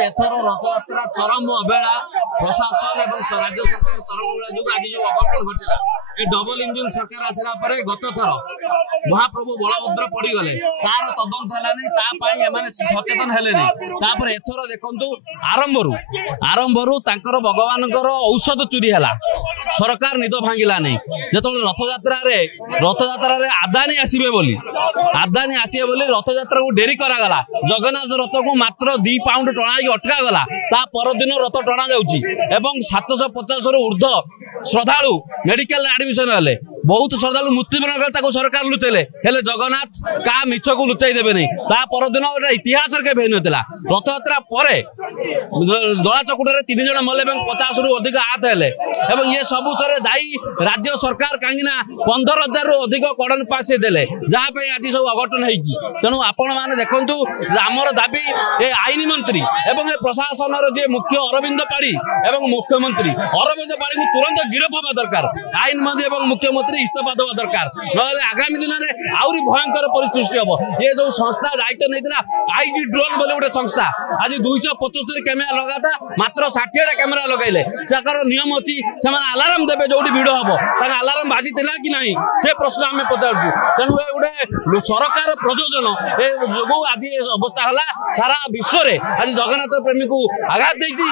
एथर रथयात्रा चरम अवहेला प्रशासन और राज्य सरकार चरम अवहेला जो आज जो अघटन घटला ए डबल इंजिन सरकार आसला परे गत थर महाप्रभु बलभद्र पड़गले तार तदंत है सचेतन है एथर देखु आरंभरू भगवान औषध चोरी है सरकार निद भांगिला नहीं जो रथयात्रा आदानी आसबे रथयात्रा को डेरी करागला जगन्नाथ रथ को मात्र 2 पाउंड टणा अटका गला ता परदिन रथ टणा जाउची एवं 750 रु ऊर्ध्व श्रद्धालु मेडिकल एडमिशन हेले बहुत श्रद्धालु मृत्युवरण सरकार लुचेले हेले जगन्नाथ का मिछ को लुचाई देबे नहीं ता परदिन इतिहास के भेन होता रथयात्रा पर दला चकुटारे 3 जन मले 50 रु अधिक आहत हेले एवं ये सब थरे दायी राज्य सरकार कहीं 15,000 रु अधिक कड़न पास देले जहाँ आज सब अघटन होती तेणु आपण मैंने देखु आमर दाबी ए आईन मंत्री एवं प्रशासन जे मुख्य अरविंद पाढ़ी एवं मुख्यमंत्री अरविंद पाढ़ी को तुरंत गिरफ हवा दरकार आईन मंत्री एवं मुख्यमंत्री इस्तीफा देवा दरकार ना आगामी दिन में आहरी भयंकर परिसृष्टि हम ये जो संस्था दायित्व नहीं आईजी ड्रोन बोले गोटे संस्था आज 275 कैमेरा लगाता मात्र 60 कैमेरा लगेले सरकार नियम अच्छी से अलार्म देवे जो भिड़ हम अलार्म बाजी कि ना से प्रश्न आम पचारू तेणु गोटे सरकार प्रयोजन जो आज अवस्था है सारा विश्व में आज जगन्नाथ प्रेमी को आघात देती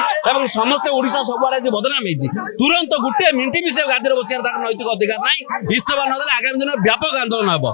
समस्त ओडिशा सबुआड़े आज बदनाम होती तुरंत गोटे मिनिट भी से गादी बसियार नैतिक अधिकार ना इस्तीफा नदेले आगामी दिन व्यापक आंदोलन हम।